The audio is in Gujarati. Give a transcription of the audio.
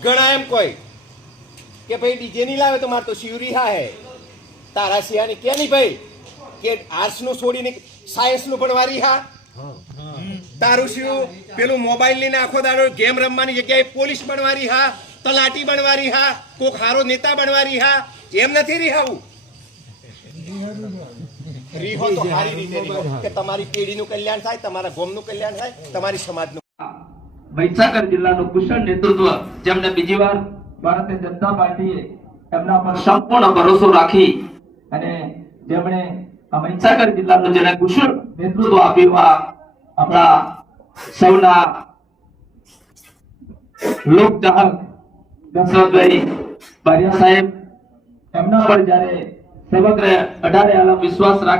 ઘણા એમ કોઈ કે ભાઈ ડીજે નહીં લાવે તો મારે તો શિવરી હા હે તારા સિયાની કે નહીં ભાઈ કે આર્ટ્સ નું છોડીને સાયન્સ નું ભણવારી હા તારું શું પેલું મોબાઈલ લઈને આખો દાડો ગેમ રમવાની જગ્યાએ પોલીસ બનવારી હા તલાટી બનવારી હા કોક હારો નેતા બનવારી હા એમ નથી રીહાવું રીહો તો સારી રીતે રીહો કે તમારી પેઢીનું કલ્યાણ થાય તમારા ગામનું કલ્યાણ થાય તમારી સમાજનું મહીસાગર જિલ્લાનું કુશળ નેતૃત્વ જેમને બીજી વાર ભારતીય જનતા પાર્ટીએ એમના પર સંપૂર્ણ ભરોસો રાખી અને જેમણે આ મહીસાગર જિલ્લાનું જેને કુશળ નેતૃત્વ આપ્યું આપણા સૌના લોકચાહક દશરથભાઈ બારિયા સાહેબ એમના પર જ્યારે સમગ્ર 18 આલમ વિશ્વાસ રાખી